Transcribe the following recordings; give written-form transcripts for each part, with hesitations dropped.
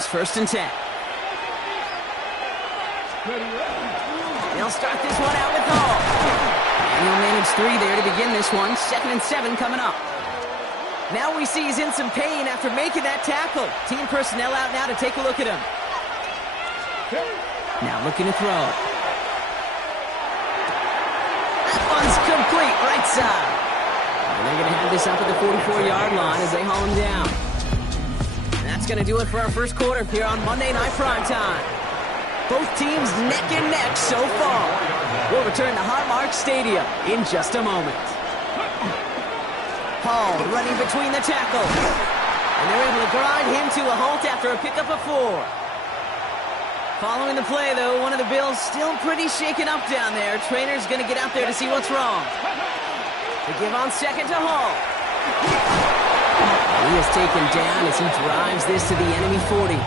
comes 1st and 10. They'll start this one out with Hall. And he'll manage 3 there to begin this one. 2nd and 7 coming up. Now we see he's in some pain after making that tackle. Team personnel out now to take a look at him. Now looking to throw. That one's complete, right side. And they're going to have this up at the 44-yard line as they haul him down. That's going to do it for our first quarter here on Monday Night Primetime. Both teams neck and neck so far. We'll return to Highmark Stadium in just a moment. Hall running between the tackles. And they're able to grind him to a halt after a pickup of 4. Following the play, though, one of the Bills still pretty shaken up down there. Trainer's going to get out there to see what's wrong. They give on 2nd to Hall. He is taken down as he drives this to the enemy 40.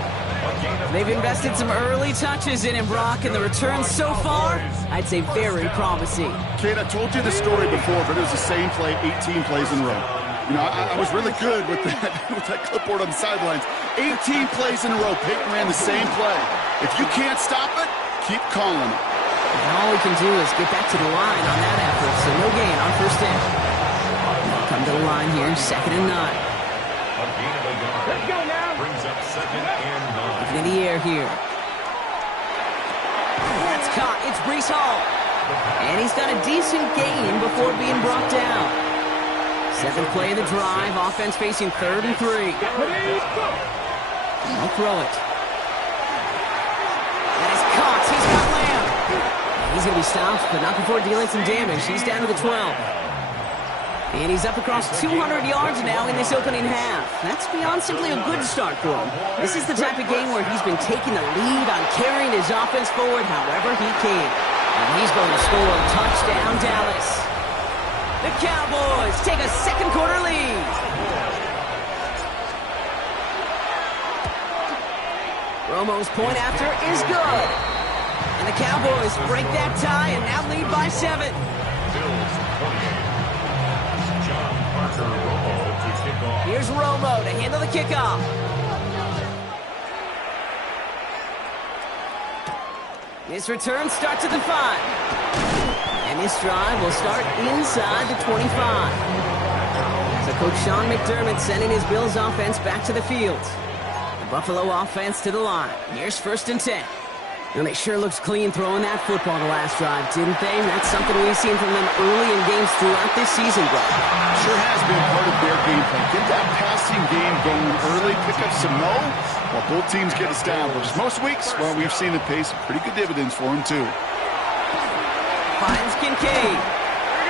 They've invested some early touches in him, Brock, and the return so far, I'd say very promising. Kate, I told you the story before, but it was the same play 18 plays in a row. You know, I was really good with that clipboard on the sidelines. 18 plays in a row, Peyton ran the same play. If you can't stop it, keep calling it. And all we can do is get back to the line on that effort, so no gain on 1st down. They'll come to the line here, 2nd and 9. Let's go now. Brings up 2nd and 9. Looking in the air here. That's caught. It's Breece Hall. And he's got a decent gain before being brought down. 7th play of the drive. Offense facing 3rd and 3. I'll throw it. That is caught. He's got Lamb. He's going to be stopped, but not before dealing some damage. He's down to the 12. And he's up across 200 yards now in this opening half. That's beyond simply a good start for him. This is the type of game where he's been taking the lead on carrying his offense forward however he can. And he's going to score a touchdown, Dallas. The Cowboys take a 2nd quarter lead. Romo's point after is good. And the Cowboys break that tie and now lead by 7. Bills 28. Here's Romo to handle the kickoff. This return starts at the 5. And this drive will start inside the 25. So Coach Sean McDermott sending his Bills offense back to the field. The Buffalo offense to the line. Here's 1st and 10. And they sure looked clean throwing that football the last drive, didn't they? That's something we've seen from them early in games throughout this season, bro. Sure has been part of their game plan. Get that passing game going early, pick up some while both teams get established. Most weeks, well, we've seen it pay some pretty good dividends for them, too. Finds Kincaid.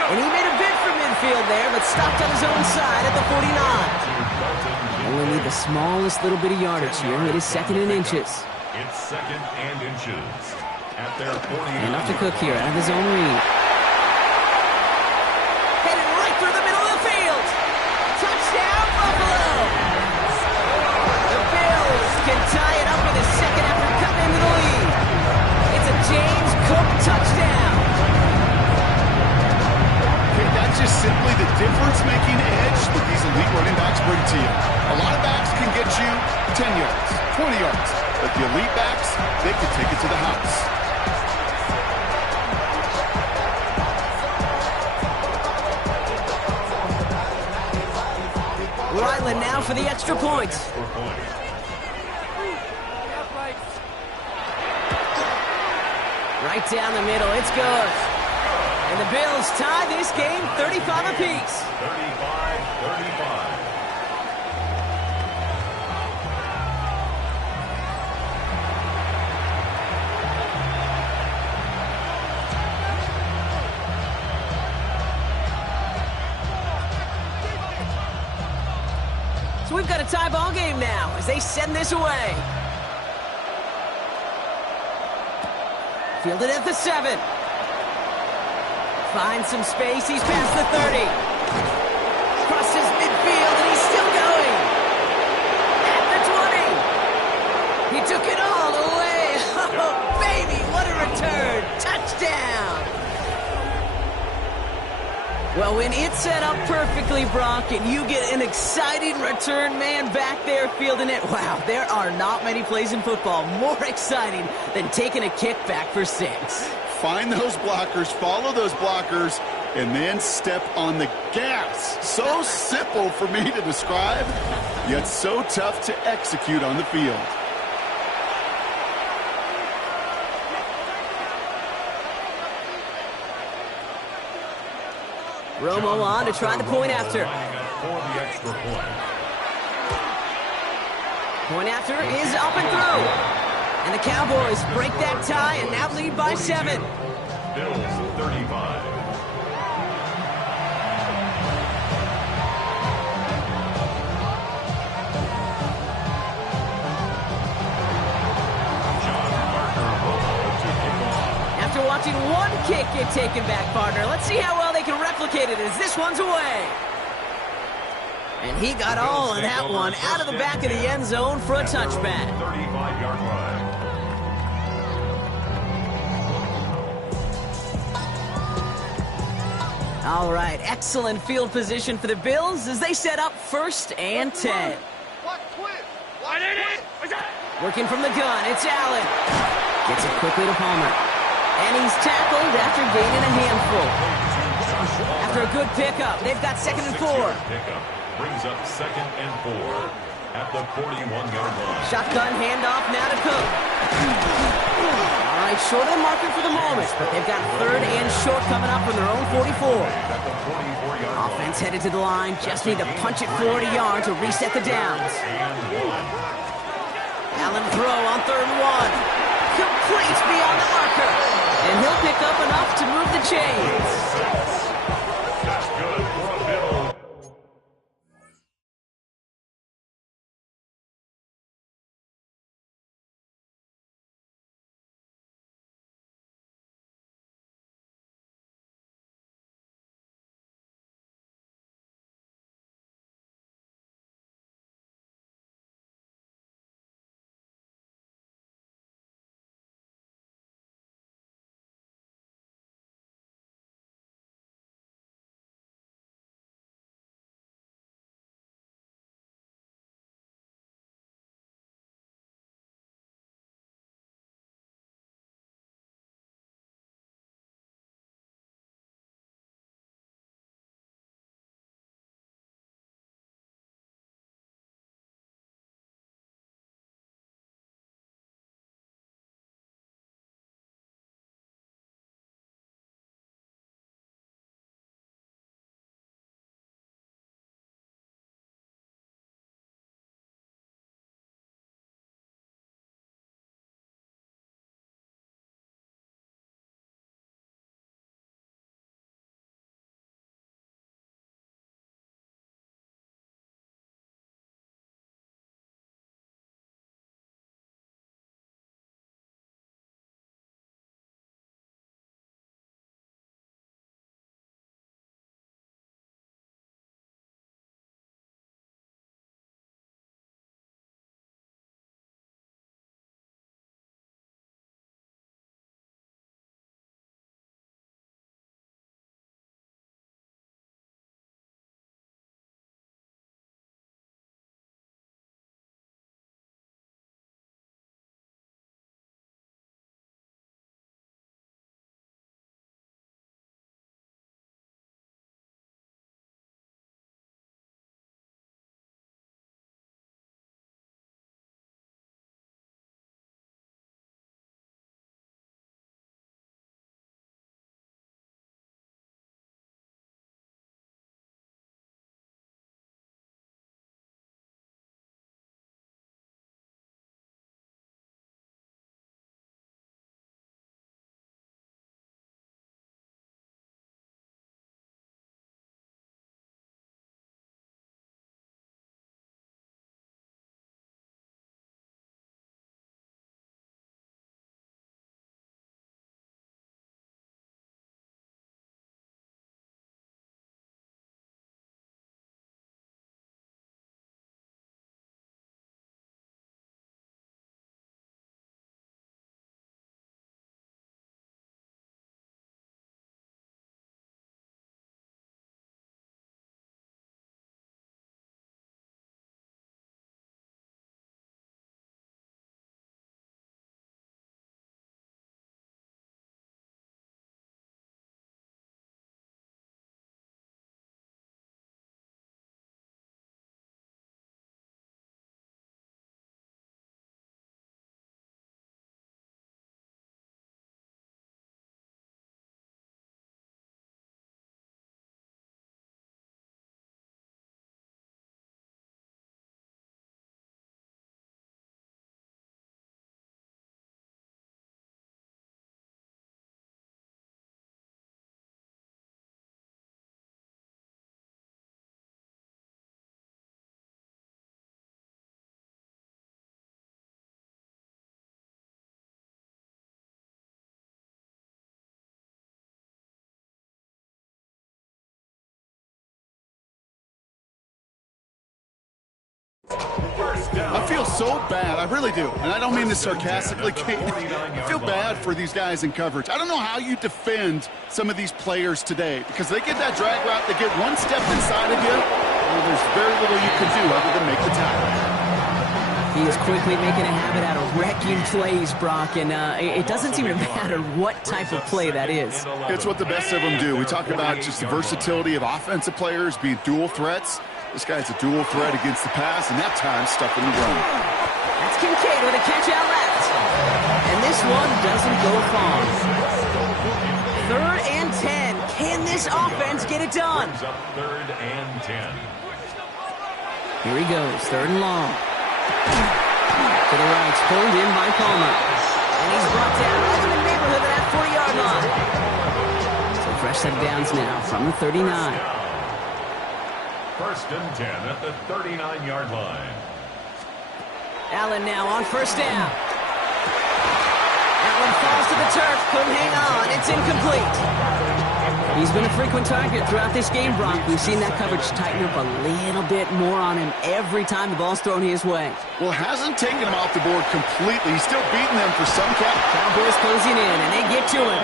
And he made a bid for midfield there, but stopped on his own side at the 49. Only need the smallest little bit of yardage here. It is 2nd and inches. It's 2nd and inches at their 40. And off to Cook here out of his own read. Headed right through the middle of the field. Touchdown, Buffalo. The Bills can tie it up in a second after cutting into the lead. It's a James Cook touchdown. Okay, that's just simply the difference-making edge that these elite running backs bring to you. A lot of backs can get you 10 yards, 20 yards. But the elite backs, they can take it to the house. Ryland now for the extra point. Right down the middle, it's good. And the Bills tie this game 35 apiece. 35-35. So we've got a tie ball game now as they send this away. Fielded at the 7. Finds some space. He's past the 30. Crosses midfield, and he's still going. At the 20. He took it all the way. Oh, baby, what a return. Touchdown. Well, when it's set up perfectly, Brock, and you get an exciting return man back there fielding it, wow, there are not many plays in football more exciting than taking a kick back for 6. Find those blockers, follow those blockers, and then step on the gas. So simple for me to describe, yet so tough to execute on the field. Romo on to try the point after. Point after is up and through. And the Cowboys break that tie and now lead by 7. Bills 35. After watching one kick get taken back, partner, let's see how well they can replicate it as this one's away. And he got all of that one out of the back of the end zone for a touchback. 35-yard line. All right, excellent field position for the Bills as they set up 1st and 10. Working from the gun, it's Allen. Gets it quickly to Palmer. And he's tackled after gaining a handful. After a good pickup, they've got 2nd and 4. Pickup brings up 2nd and 4 at the 41-yard line. Shotgun handoff now to Cook. All right, short of the marker for the moment, but they've got 3rd and short coming up from their own 44. At the 44-yard line. Offense headed to the line, just need to punch it 40 yards to reset the downs. Allen throw on 3rd and 1. Complete beyond the marker. And he'll pick up enough to move the chains. feel so bad. I really do. And I don't mean this sarcastically, Kate. I feel bad for these guys in coverage. I don't know how you defend some of these players today because they get that drag route, they get one step inside of you, and there's very little you can do other than make the tackle. He is quickly making a habit out of wrecking plays, Brock, and it doesn't seem to matter what type of play that is. It's what the best of them do. We talk about just the versatility of offensive players being dual threats. This guy's a dual threat against the pass, and that time stuck in the run. That's Kincaid with a catch out left. And this one doesn't go far. 3rd and 10. Can this offense get it done? 3rd and 10. Here he goes, 3rd and long. To the right, pulled in by Palmer. And he's brought down right in the neighborhood of that 40-yard line. So fresh set of downs now from the 39. 1st and 10 at the 39-yard line. Allen now on 1st down. That one falls to the turf. Couldn't hang on. It's incomplete. He's been a frequent target throughout this game, Brock. We've seen that coverage tighten up a little bit more on him every time the ball's thrown his way. Well, hasn't taken him off the board completely. He's still beating them for some cap. Cowboys closing in, and they get to him.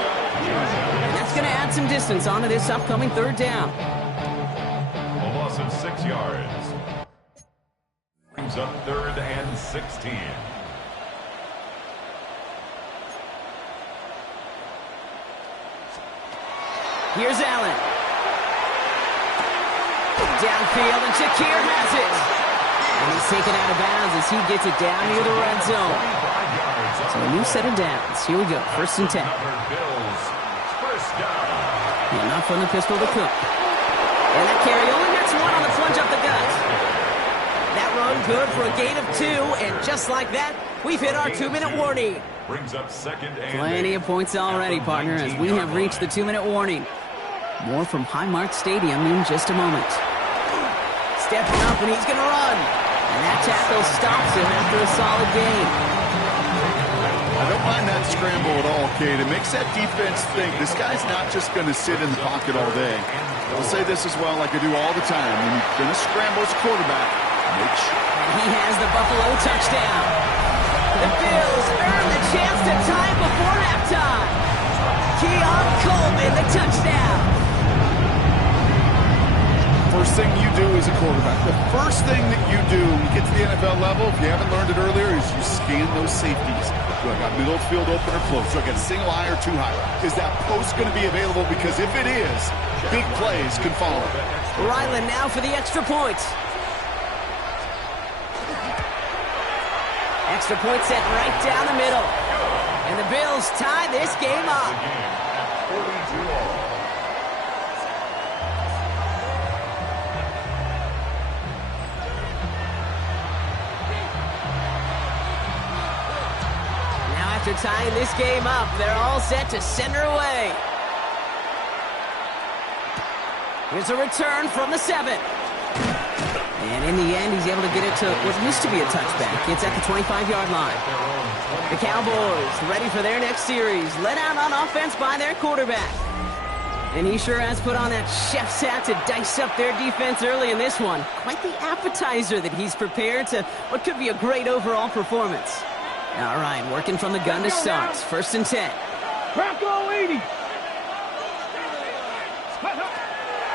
And that's going to add some distance onto this upcoming 3rd down. A loss of 6 yards. Brings up 3rd and 16. Here's Allen. Downfield, and Shakir has it. And he's taken out of bounds as he gets it down near the red zone. So a new set of downs. Here we go, 1st and 10. Bills, 1st down. And not from the pistol to Cook. And that carry only gets one on the plunge up the gut. That run good for a gain of 2, and just like that, we've hit our 2-minute warning. Brings up 2nd and Plenty of points already, partner, as we have reached the 2-minute warning. More from Highmark Stadium in just a moment. Stepping up, and he's going to run. And that tackle stops him after a solid gain. I don't mind that scramble at all, Kate. It makes that defense think this guy's not just going to sit in the pocket all day. I'll say this as well, like I do all the time. When you're going to scramble as a quarterback, make sure. And he has the Buffalo touchdown. The Bills earn the chance to tie before halftime. Keon Coleman, the touchdown. First thing you do as a quarterback, the first thing that you do when you get to the NFL level, if you haven't learned it earlier, is you scan those safeties. Do I got middle of the field open or close? Do I got a single high or 2 high? Is that post going to be available? Because if it is, big plays can follow. Ryland now for the extra point. Extra point set right down the middle. And the Bills tie this game up. 42-all. After tying this game up, they're all set to send her away. Here's a return from the 7. And in the end, he's able to get it to what used to be a touchback. It's at the 25-yard line. The Cowboys ready for their next series. Let out on offense by their quarterback. And he sure has put on that chef's hat to dice up their defense early in this one. Quite the appetizer that he's prepared to what could be a great overall performance. All right, working from the gun to start. 1st and 10. Crackle 80.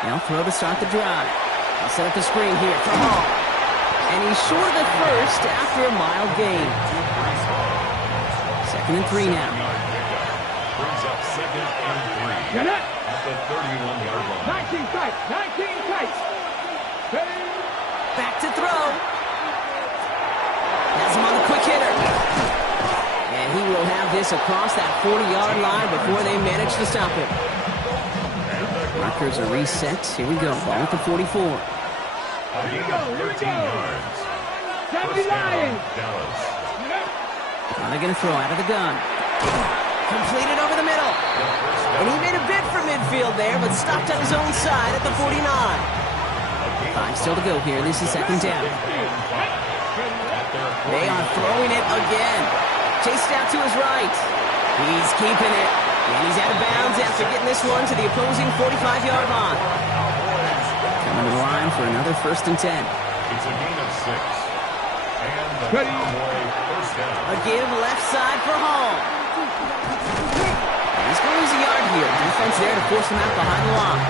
Now throw to start the drive. He'll set up the screen here for Hall. And he's short of the first after a mild gain. 2nd and 3 now. Brings up 2nd and 3 Get it? at the 31-yard line. 19 tight. 19 tight. Back to throw. Has him on the quick hitter. And he will have this across that 40-yard line before they manage to stop him. Markers are reset. Here we go. Ball at the 44. Here we go. 13 yards. 70 Lions. Dallas. Now they're going to throw out of the gun. Completed over the middle. And he made a bid for midfield there, but stopped on his own side at the 49. 5 still to go here. This is 2nd down. They are throwing it again. Chased out to his right. He's keeping it. And he's out of bounds after getting this one to the opposing 45-yard line. Coming to the line for another 1st and 10. It's a gain of 6. Ready. First down. A give left side for Hall. He's going to lose a yard here. Defense there to force him out behind the line.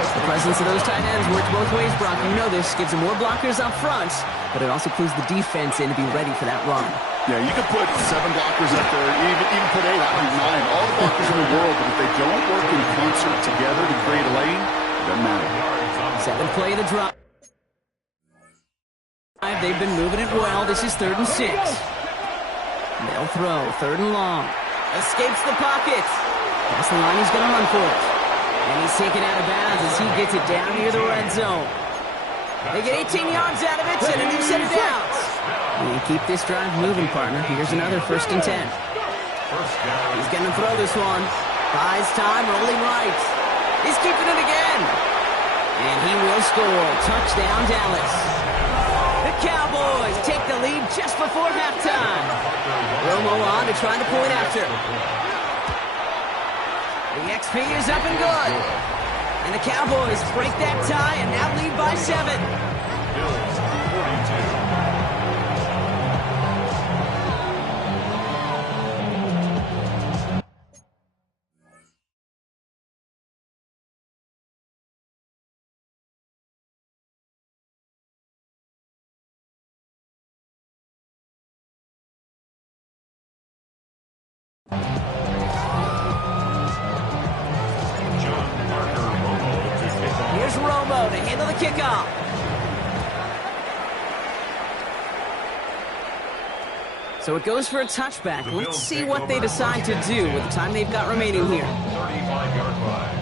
The presence of those tight ends works both ways, Brock. You know this. Gives them more blockers up front, but it also clues the defense in to be ready for that run. Yeah, you can put 7 blockers up there, even put 8, I don't mind. All the blockers in the world, but if they don't work in concert together to create a lane, it doesn't matter. 7 play the drive. They've been moving it well. This is 3rd and 6. They'll throw. 3rd and long. Escapes the pocket. That's the line he's going to run for it. And he's taken out of bounds as he gets it down near the red zone. They get 18 yards out of it and a new set of downs. We keep this drive moving, partner. Here's another 1st and 10. He's going to throw this one. Buys time, rolling right. He's keeping it again. And he will score. Touchdown, Dallas. The Cowboys take the lead just before halftime. Romo on to try the point after. The XP is up and good. And the Cowboys break that tie and now lead by 7. Bills 42. Here's Romo to handle the kickoff. So it goes for a touchback. Let's see what they decide to do with the time they've got remaining here. 35-yard line.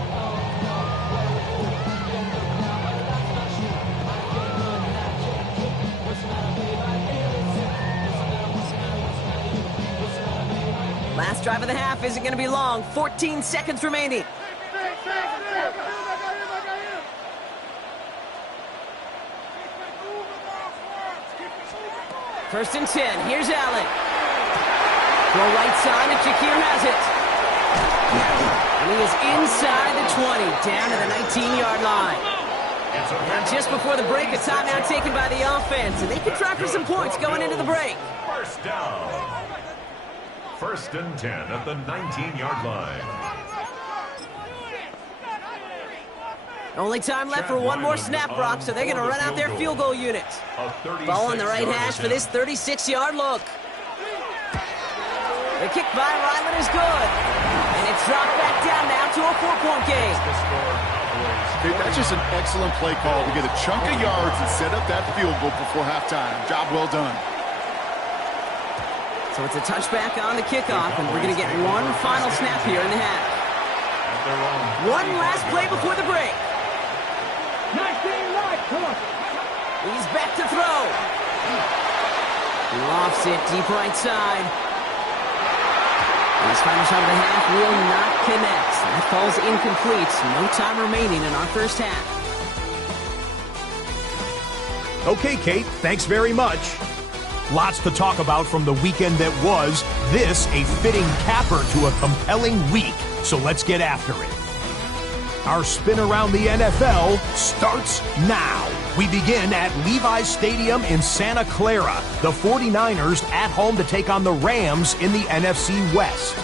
Last drive of the half isn't going to be long. 14 seconds remaining. First and 10. Here's Allen. Throw right side, and Shakir has it. And he is inside the 20, down to the 19-yard line. Now just before the break, a timeout taken by the offense, and they can try for some points going into the break. First down. 1st and 10 at the 19-yard line. Only time left for one more snap, Brock, so they're going to run out their field goal unit. Ball on the right hash for this 36-yard look. The kick by Ryland is good. And it's dropped back down now to a 4-point game. Dude, that's just an excellent play call to get a chunk of yards and set up that field goal before halftime. Job well done. So it's a touchback on the kickoff, and we're going to get one final snap here in the half. One last play before the break. 19 right, come on. He's back to throw. He lofts it deep right side. And his final shot of the half will not connect. That falls incomplete. No time remaining in our first half. Okay, Kate, thanks very much. Lots to talk about from the weekend that was. This a fitting capper to a compelling week. So let's get after it. Our spin around the NFL starts now. We begin at Levi's Stadium in Santa Clara. The 49ers at home to take on the Rams in the NFC West.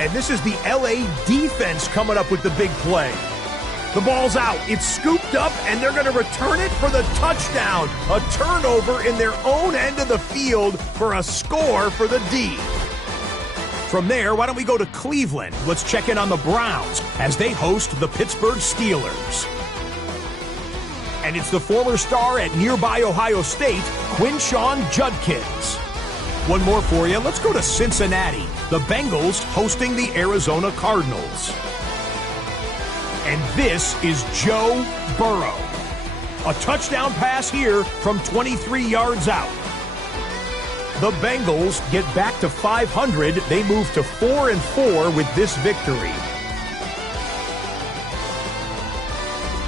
And this is the LA defense coming up with the big play. The ball's out. It's scooped up, and they're going to return it for the touchdown. A turnover in their own end of the field for a score for the D. From there, why don't we go to Cleveland? Let's check in on the Browns as they host the Pittsburgh Steelers. And it's the former star at nearby Ohio State, Quinshawn Judkins. One more for you. Let's go to Cincinnati. The Bengals hosting the Arizona Cardinals. And this is Joe Burrow. A touchdown pass here from 23 yards out. The Bengals get back to 500. They move to 4-4 with this victory.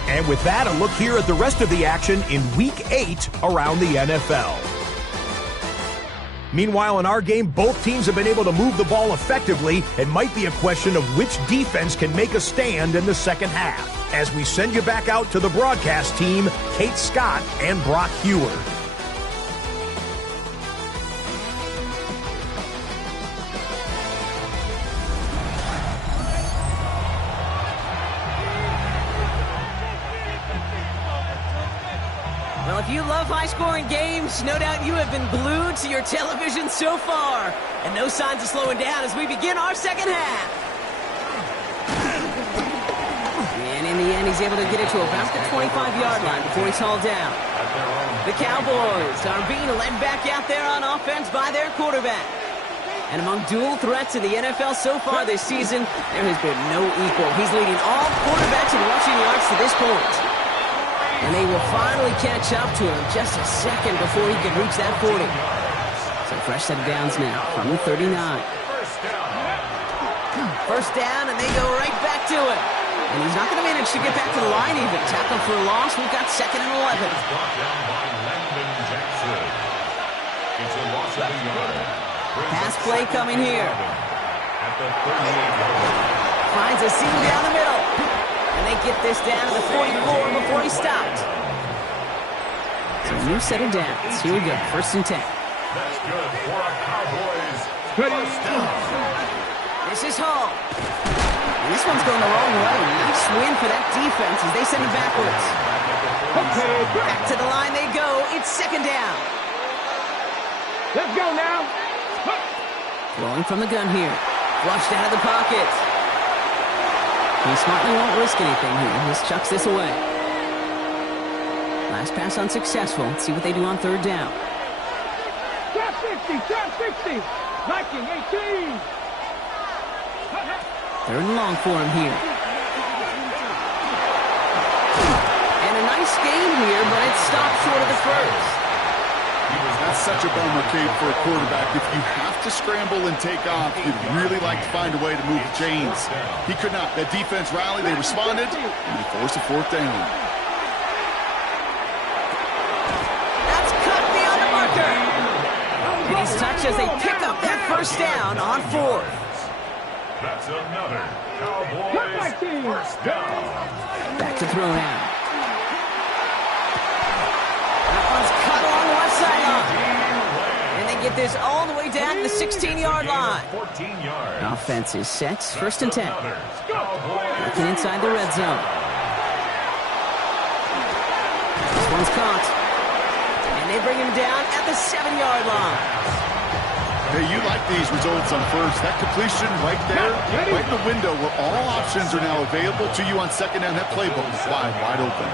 And with that, a look here at the rest of the action in Week 8 around the NFL. Meanwhile, in our game, both teams have been able to move the ball effectively. It might be a question of which defense can make a stand in the second half. As we send you back out to the broadcast team, Kate Scott and Brock Heward. you love high-scoring games, no doubt you have been glued to your television so far. And no signs of slowing down as we begin our second half. And in the end, he's able to get it to about the 25-yard line before he's hauled down. The Cowboys are being led back out there on offense by their quarterback. And among dual threats in the NFL so far this season, there has been no equal. He's leading all quarterbacks in rushing yards to this point. And they will finally catch up to him just a second before he can reach that 40. So fresh set of downs now from the 39. First down, and they go right back to it. And he's not going to manage to get back to the line even. Tackle for a loss. We've got 2nd and 11. Pass play coming here. Finds a seam down the middle. And they get this down to the 44 before he stopped. So a new set of downs. Here we go. 1st and 10. That's good for a Cowboys first down. This is Hall. And this one's going the wrong way. Nice win for that defense as they send it backwards. Back to the line they go. It's 2nd down. Let's go now. Throwing from the gun here. Flushed out of the pocket. He smartly won't risk anything here. Just chucks this away. Last pass unsuccessful. Let's see what they do on 3rd down. Trap 60, trap 60. Viking 18. 3rd and long for him here. And a nice game here, but it stopped short of the first. That's such a bummer, Kate, for a quarterback. If you have to scramble and take off, you'd really like to find a way to move the chains. He could not. That defense rallied, they responded, and they forced a 4th down. That's cut beyond the marker. And he's touched as they pick up that 1st down on 4th. That's another Cowboys first down. Back to throw now. That one's cut along the left sideline. And they get this all the way down to the 16-yard line. 14 yards. Offense is set. 1st and 10. Looking inside the red zone. This one's caught. And they bring him down at the 7-yard line. Hey, you like these results on 1st. That completion right there, right in the window where all options are now available to you on 2nd down. That playbook is wide open.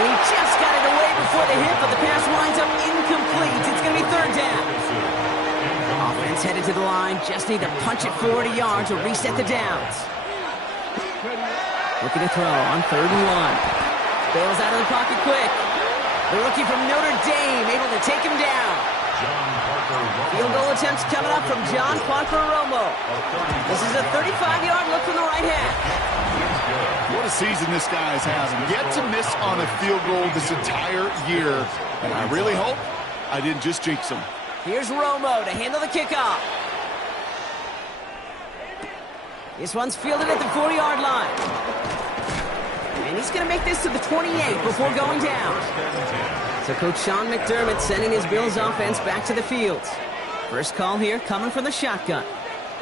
He just got it away before the hit, but the pass winds up incomplete. It's going to be 3rd down. Offense headed to the line. Just need to punch it 40 yards or reset the downs. Looking to throw on 3rd and 1. Bails out of the pocket quick. The rookie from Notre Dame able to take him down. Field goal attempts coming up from John Parker Romo. This is a 35-yard look from the right half. What a season this guy is having. Yet to miss on a field goal this entire year. And I really hope I didn't just jinx him. Here's Romo to handle the kickoff. This one's fielded at the 40-yard line. And he's going to make this to the 28 before going down. So Coach Sean McDermott sending his Bills offense back to the field. First call here coming from the shotgun.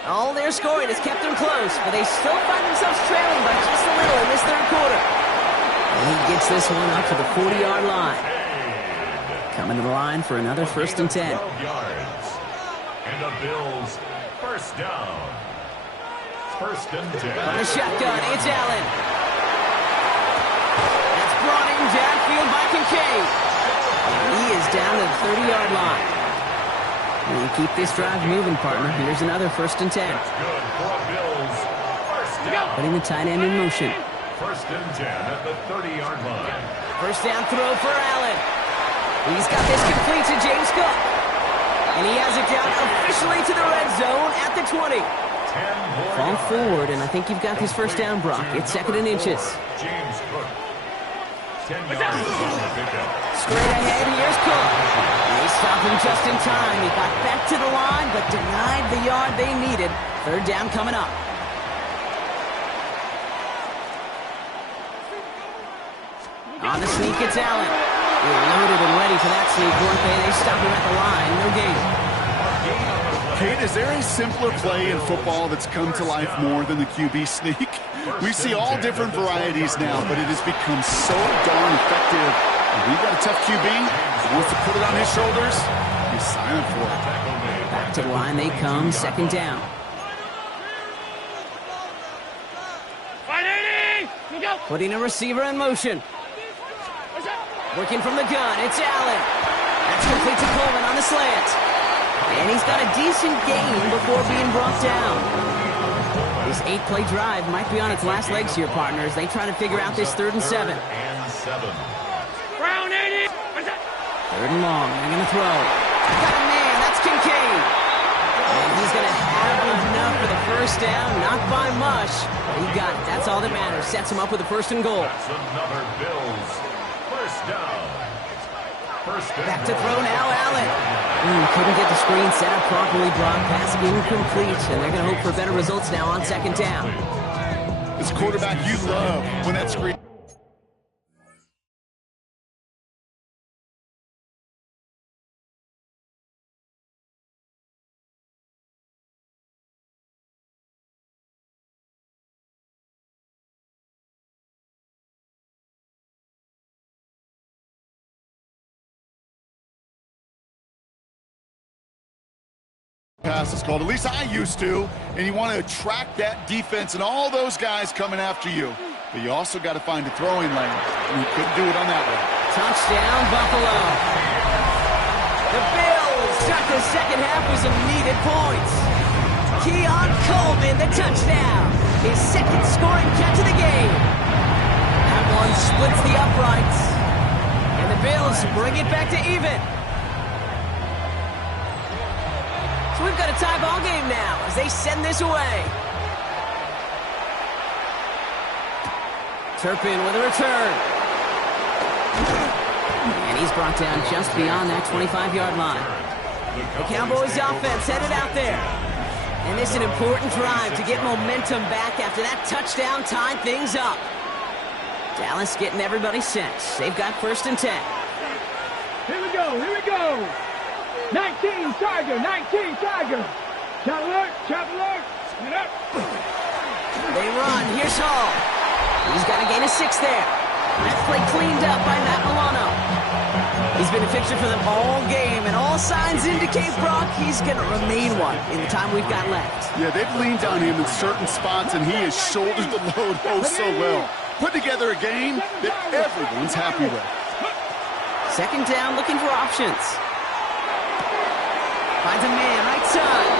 All their scoring has kept them close, but they still find themselves trailing by just a little in this 3rd quarter. And he gets this one up to the 40-yard line. Coming to the line for another 1st and 10. And the Bills first down. 1st and 10. From the shotgun, it's Allen. That's brought in downfield by Kincaid. He is down to the 30-yard line. And keep this drive moving, partner. Here's another 1st and 10. Good for Bills. First down. Putting the tight end in motion. 1st and 10 at the 30-yard line. First down throw for Allen. He's got this complete to James Cook. And he has it down officially to the red zone at the 20. Fall forward, and I think you've got this 1st down, Brock. It's 2nd and inches. James Cook. 10 yards on the pickup. Straight ahead, here's Cook. They stopped him just in time. He got back to the line, but denied the yard they needed. 3rd down coming up. On the sneak, it's Allen. They're loaded and ready for that sneak, weren't they? They stop him at the line. No gain. Kate, is there a simpler play in football that's come to life more than the QB sneak? We see all different varieties now, but it has become so darn effective We've got a tough QB. He wants to put it on his shoulders. He's signing for it. Back to the line they come, second down. Putting a receiver in motion. Working from the gun, it's Allen. That's complete to Coleman on the slant. And he's got a decent gain before being brought down. This 8-play drive might be on its last legs here, partners. They try to figure out this 3rd and 7. Brown 80. 3rd and long, they're going to throw. Got a man, that's Kincaid. And he's going to have enough for the first down, not by much. He got it, that's all that matters. Sets him up with a 1st and goal. That's another Bills first down. Back to throw now, Allen. Couldn't get the screen set up properly. Broad pass incomplete, and they're going to hope for better results now on 2nd down. This quarterback you love when that screen... pass is called. At least I used to. And you want to attract that defense and all those guys coming after you. But you also got to find a throwing lane. And you couldn't do it on that one. Touchdown, Buffalo. The Bills start the second half with some needed points. Keon Coleman, the touchdown. His 2nd scoring catch of the game. That one splits the uprights. And the Bills bring it back to even. So we've got a tie ball game now as they send this away. Turpin with a return. And he's brought down just beyond that 25-yard line. The Cowboys offense headed out there. And this is an important drive to get momentum back after that touchdown tied things up. Dallas getting everybody set. They've got 1st and 10. Here we go, here we go. 19 Tiger, 19 Tiger. Chop alert, get up. They run, here's Hall. He's got a gain of 6 there. That play cleaned up by Matt Milano. He's been a fixture for them all game, and all signs indicate, Brock, he's going to remain one in the time we've got left. Yeah, they've leaned on him in certain spots, and he has shouldered the load so well. Put together a game that everyone's happy with. 2nd down, looking for options. Finds a man right side.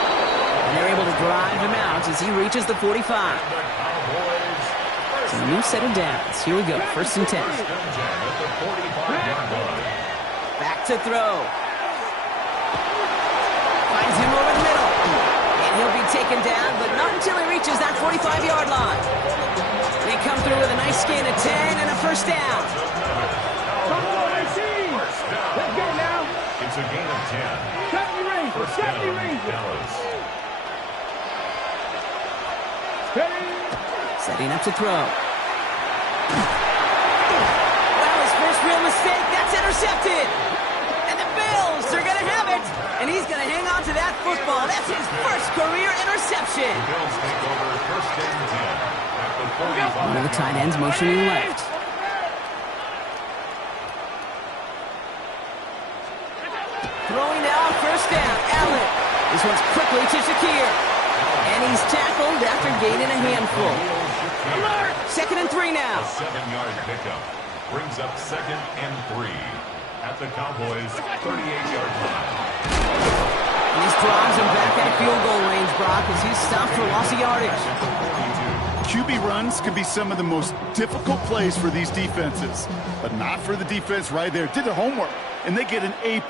And they're able to drive him out as he reaches the 45. So a new set of downs. Here we go, 1st and 10. Back to throw. Finds him over the middle. And he'll be taken down, but not until he reaches that 45-yard line. They come through with a nice gain of 10 and a 1st down. Let's go now. It's a gain of 10. Dallas. Setting up to throw. Well, his first real mistake, that's intercepted. And the Bills are going to have it. And he's going to hang on to that football. That's his first career interception. The Bills take over 1st and 10 at the 45. One of the tight ends motioning left. Throwing now, 1st down, Allen. This one's quickly to Shakir. And he's tackled after gaining a handful. 2nd and 3 now. A 7-yard pickup brings up 2nd and 3 at the Cowboys' 38-yard line. And this drives him back out of field goal range, Brock, as he's stopped for loss of yardage. QB runs can be some of the most difficult plays for these defenses, but not for the defense right there. Did their homework, and they get an A+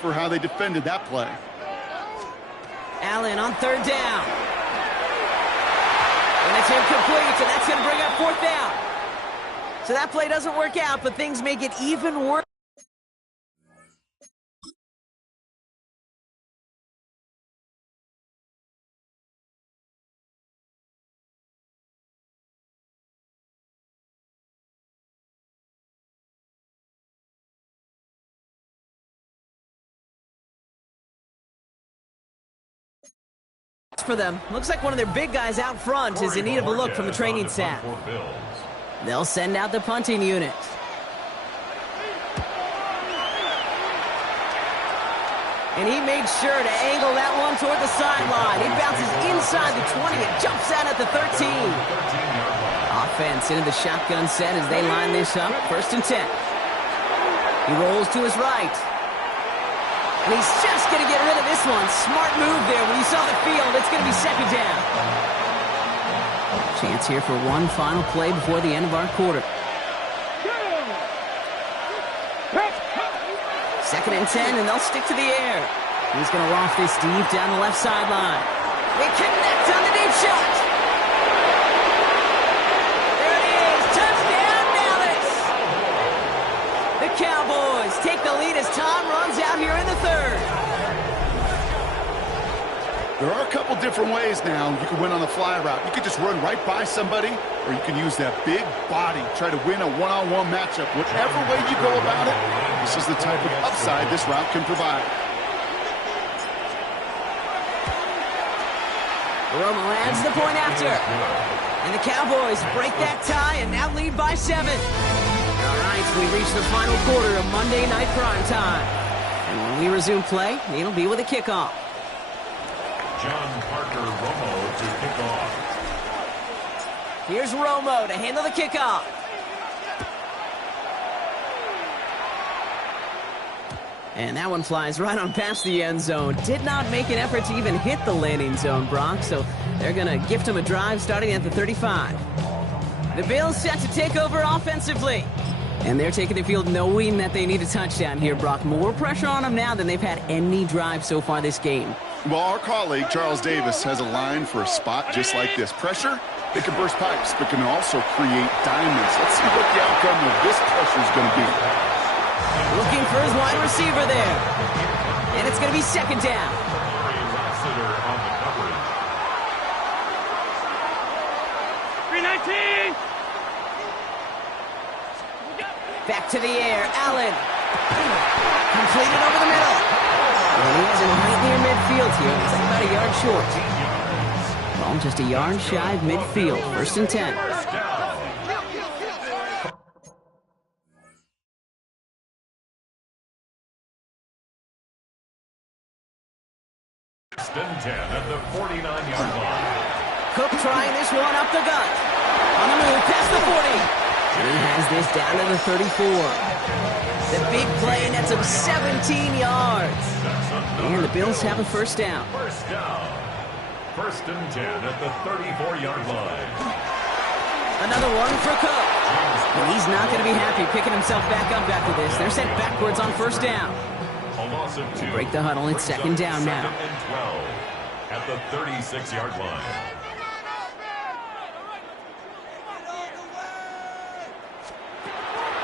for how they defended that play. Allen on 3rd down. And it's incomplete, and that's going to bring up 4th down. So that play doesn't work out, but things make it even worse. For them. Looks like one of their big guys out front is in need of a look from the training staff. They'll send out the punting unit. And he made sure to angle that one toward the sideline. He bounces inside the 20 and jumps out at the 13. Offense into the shotgun set as they line this up. 1st and 10. He rolls to his right. And he's just going to get rid of this one. Smart move there. When you saw the field, it's going to be 2nd down. Chance here for one final play before the end of our quarter. 2nd and 10, and they'll stick to the air. He's going to loft this deep down the left sideline. They connect on the deep shot. There it is. Touchdown, Dallas. The Cowboys take the lead as time runs out here in the 3rd. There are a couple different ways now you can win on the fly route. You could just run right by somebody, or you can use that big body, try to win a one-on-one matchup. Whatever way you go about it, this is the type of upside this route can provide. Romo adds the point after. And the Cowboys break that tie and now lead by 7. All right, we reach the final quarter of Monday Night Primetime. And when we resume play, it'll be with a kickoff. John Parker Romo to kick off. Here's Romo to handle the kickoff. And that one flies right on past the end zone. Did not make an effort to even hit the landing zone, Brock. So they're going to gift him a drive starting at the 35. The Bills set to take over offensively. And they're taking the field knowing that they need a touchdown here, Brock. More pressure on them now than they've had any drive so far this game. Well, our colleague, Charles Davis, has a line for a spot just like this. Pressure, it can burst pipes, but can also create diamonds. Let's see what the outcome of this pressure is going to be. Looking for his wide receiver there. And it's going to be 2nd down. Lassiter on the coverage. 319. Back to the air. Allen. Completed over the middle. And he has him right near midfield here. It's like about a yard short. Well, just a yard shy of midfield. 1st and 10. First and 10 at the 49-yard line. Cook trying this one up the gut. On the move, past the 40. And he has this down to the 34. The big play nets him 17 yards. And the Bills have a 1st down. First down. 1st and 10 at the 34-yard line. Another one for Cook. And he's not going to be happy picking himself back up after this. They're sent backwards on 1st down. A loss of 2. Break the huddle. It's 2nd down now. 2nd and 12 at the 36-yard line.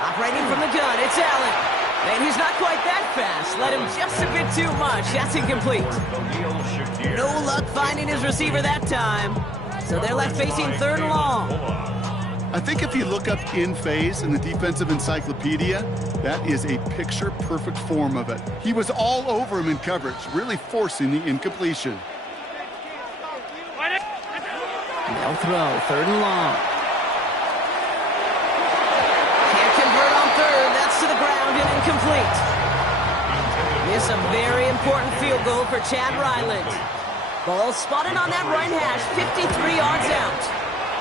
Operating from the gun, it's Allen. And he's not quite that fast. Let him just a bit too much. That's incomplete. No luck finding his receiver that time. So they're left facing 3rd and long. I think if you look up in phase in the defensive encyclopedia, that is a picture-perfect form of it. He was all over him in coverage, really forcing the incompletion. They'll throw 3rd and long. Can't convert on 3rd. That's to the ground and incomplete. This is a very important field goal for Chad Ryland. Ball spotted on that right hash, 53 yards out.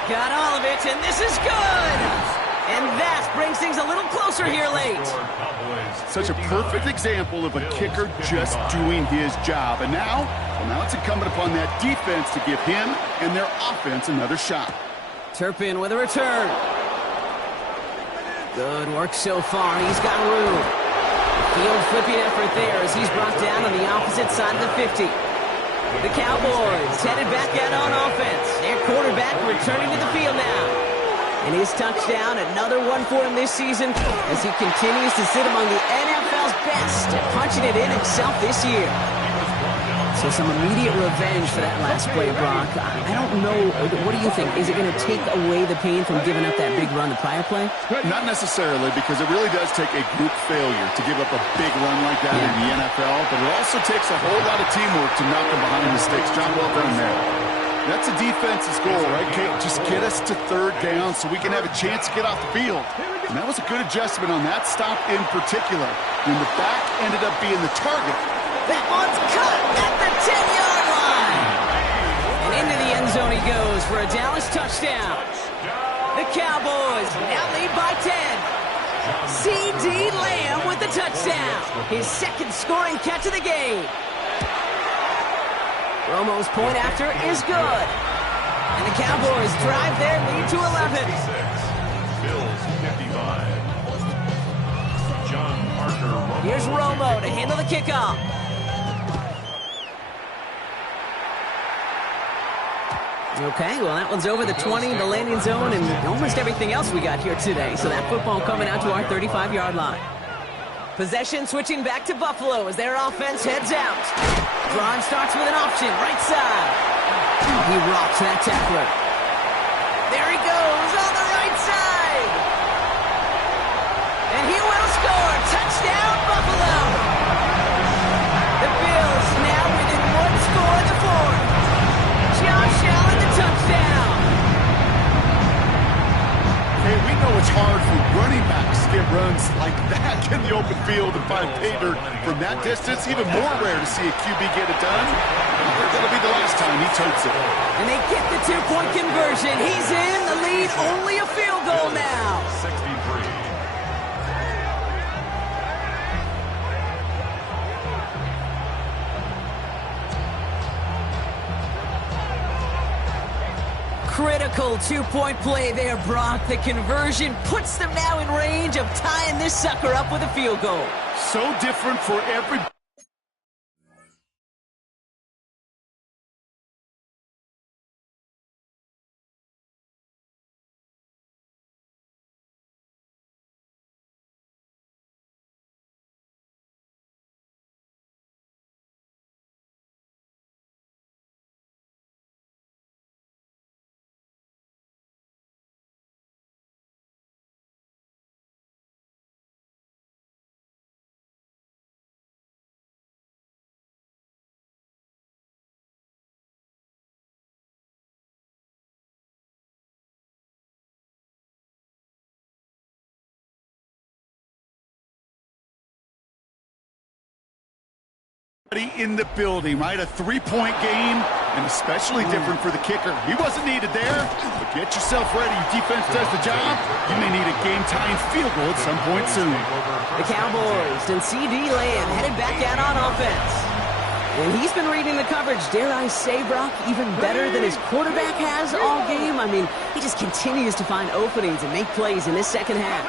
Got all of it, and this is good! And that brings things a little closer here late. Such a perfect example of a kicker just doing his job. And now it's incumbent upon that defense to give him and their offense another shot. Turpin with a return. Good work so far. He's got room. Field flipping effort there as he's brought down on the opposite side of the 50. The Cowboys headed back out on offense. Their quarterback returning to the field now. And his touchdown, another one for him this season as he continues to sit among the NFL's best at punching it in himself this year. So some immediate revenge for that last play, Brock. I don't know. What do you think? Is it going to take away the pain from giving up that big run the prior play? Not necessarily, because it really does take a group failure to give up a big run like that in the NFL, but it also takes a whole lot of teamwork to knock them behind the mistakes. John, well done there. That's a defense's goal, right, Kate? Just get us to 3rd down so we can have a chance to get off the field. And that was a good adjustment on that stop in particular. When the back ended up being the target, That one's cut at the 10-yard line. And into the end zone he goes for a Dallas touchdown. The Cowboys now lead by 10. C.D. Lamb with the touchdown. His second scoring catch of the game. Romo's point after is good. And the Cowboys drive their lead to 11. Bills 55. John Parker. Here's Romo to handle the kickoff. Okay, well, that one's over the 20 in the landing zone and almost everything else we got here today. So that football coming out to our 35-yard line. Possession switching back to Buffalo as their offense heads out. Drive starts with an option, right side. He rocks that tackler. There he goes on the right side. And he will score. Touchdown, Buffalo. The Bills now within one score in the fourth. Josh Allen, the touchdown. Hey, we know it's hard for running backs to get runs like that in the open field and find pay dirt from that distance. Even more rare to see a QB get it done. That'll be the last time he totes it. And they get the two-point conversion. He's in the lead, only a field goal now. 63. Critical two-point play there, Brock. The conversion puts them now in range of tying this sucker up with a field goal. So different for every... in the building, right? A three-point game, and especially different for the kicker. He wasn't needed there, but get yourself ready. Your defense does the job. You may need a game-tying field goal at some point soon. The Cowboys and C.D. Lamb headed back out on offense. And he's been reading the coverage, dare I say, Brock, even better than his quarterback has all game. I mean, he just continues to find openings and make plays in this second half.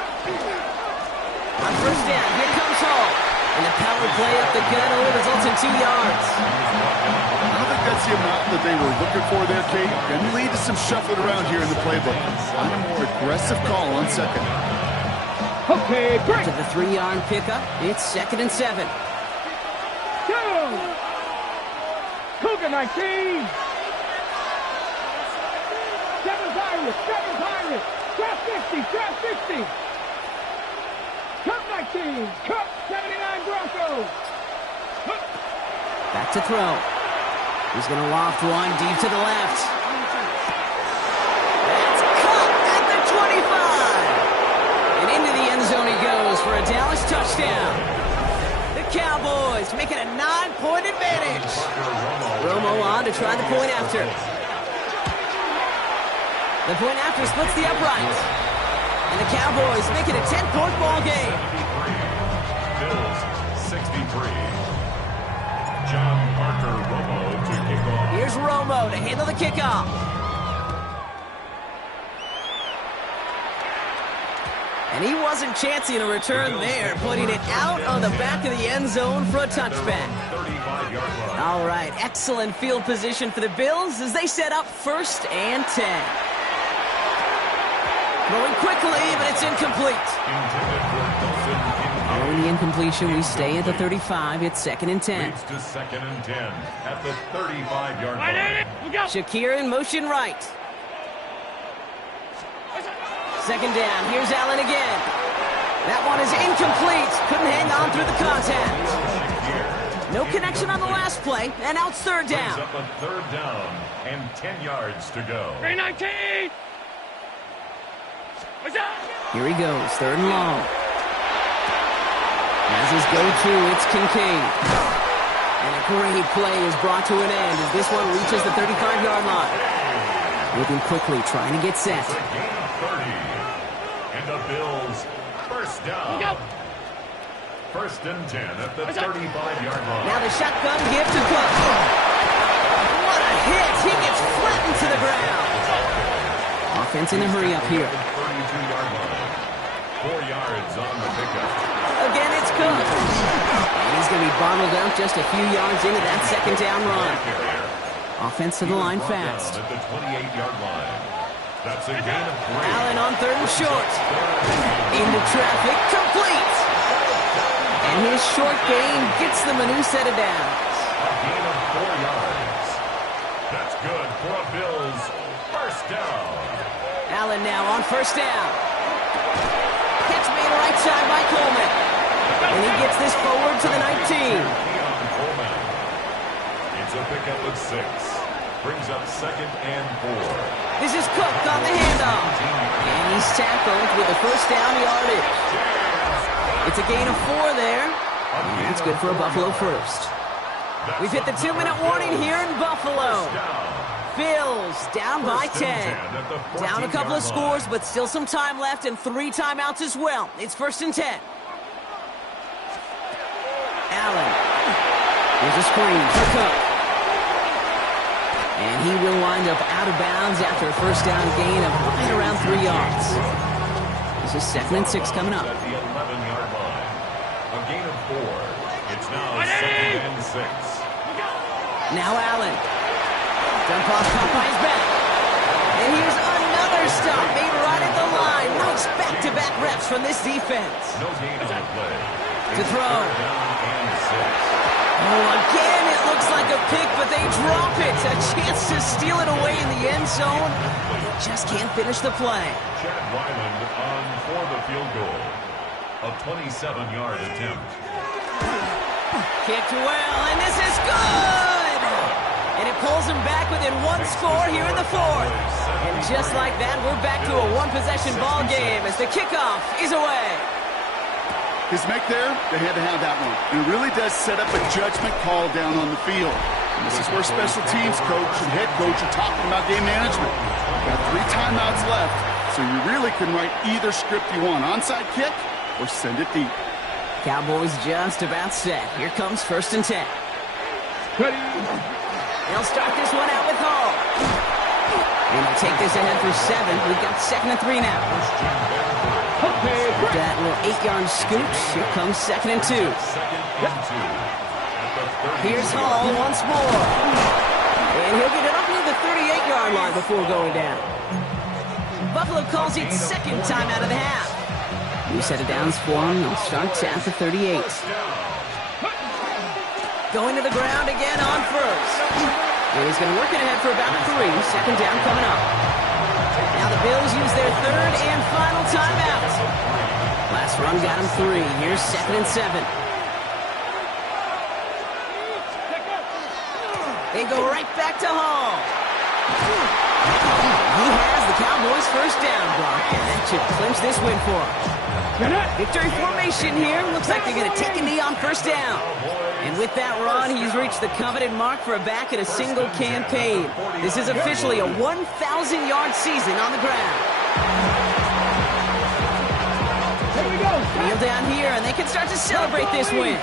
On first down, here comes Hall. And the power play up the gut only results in 2 yards. I don't think that's the amount that they were looking for there, Kate. Going to lead to some shuffling around here in the playbook. On a more aggressive call on second. Okay, break. To the 3-yard pickup, it's 2nd and 7. Go! Cougar 19! Seven Pirates! Trap 50! Cup 19! Cup 79 Broncos! Back to throw. He's going to loft one deep to the left. That's caught at the 25. And into the end zone he goes for a Dallas touchdown. The Cowboys making a 9-point advantage. Romo on to try the point after. The point after splits the upright. And the Cowboys make it a 10-point ball game. Bills 63. John Parker Romo to kick off. Here's Romo to handle the kickoff. And he wasn't chancing a return there, putting it out on the back of the end zone for a touchback. All right, excellent field position for the Bills as they set up 1st and 10. Throwing quickly, but it's incomplete. Following the incompletion, we stay at the 35. It's 2nd and 10. Leads to 2nd and 10 at the 35-yard line. Shakir in motion right. 2nd down. Here's Allen again. That one is incomplete. Couldn't hang on through the contact. No connection on the last play, and now it's 3rd down. Brings up a 3rd down and 10 yards to go. 319! Here he goes, 3rd and long. As his go-to, it's Kincaid. And a great play is brought to an end as this one reaches the 35-yard line. Moving quickly, trying to get set. It's a gain of 30. And the Bills first down. First and 10 at the 35-yard line. Now the shotgun give to Cook. What a hit! He gets flattened to the ground. Offense in a hurry up here. 32-yard line. 4 yards on the pickup. Again, it's Cook. And he's going to be bottled up just a few yards into that second down run. Offense to the line fast. At the 28-yard line. That's a gain of 3. Allen on third and short. Into traffic, complete. And his short gain gets them a new set of downs. A gain of 4 yards. That's good for a Bills first down. Allen now on first down. Catch made right side by Coleman. And he gets this forward to the 19. It's a pickup of 6. Brings up second and 4. This is Cook on the handoff. And he's tackled with a first down yardage. It's a gain of 4 there. And that's good for a Buffalo first. We've hit the 2-minute warning here in Buffalo. Bills down by 10. Down a couple of scores, but still some time left and 3 timeouts as well. It's first and 10. Allen. Here's a screen for Cook. And he will wind up out of bounds after a first down gain of right around 3 yards. This is second and 6 coming up. At the 11-yard line. A gain of 4. It's now second and 6. Now Allen. Dump off caught by his back. And here's another stop made right at the line. Nice back-to-back reps from this defense. No gain on the play. To throw. Down and 6. Oh, again, it looks like a pick, but they drop it. A chance to steal it away in the end zone. Just can't finish the play. Chad Ryland on for the field goal. A 27-yard attempt. Kicked well, and this is good! And it pulls him back within 1 score here in the 4th. And just like that, we're back to a 1-possession ball game as the kickoff is away. His make there, they had to have that one. And it really does set up a judgment call down on the field. And this is where special teams coach and head coach are talking about game management. Got 3 timeouts left, so you really can write either script you want. Onside kick or send it deep. Cowboys just about set. Here comes first and 10. Ready. They'll start this one out with Hall. And they'll take this ahead for 7. We've got second and 3 now. That little 8-yard scooch. Here comes second and 2. Here's Hall once more. And he'll get it up near the 38-yard line before going down. Buffalo calls it second time out of the half. New set of downs for him. They'll start at the 38. Going to the ground again on first. And he's going to work it ahead for about 3. Second down coming up. Now the Bills use their 3rd and final timeout. Last run got him 3. Here's second and 7. They go right back to Hall. He has the Cowboys first down block, and that should clinch this win for him. Victory formation here. Looks like they're going to take a knee on first down. And with that run, he's reached the coveted mark for a back in a single campaign. This is officially a 1,000-yard season on the ground. Here we go. Kneel down here, and they can start to celebrate this win.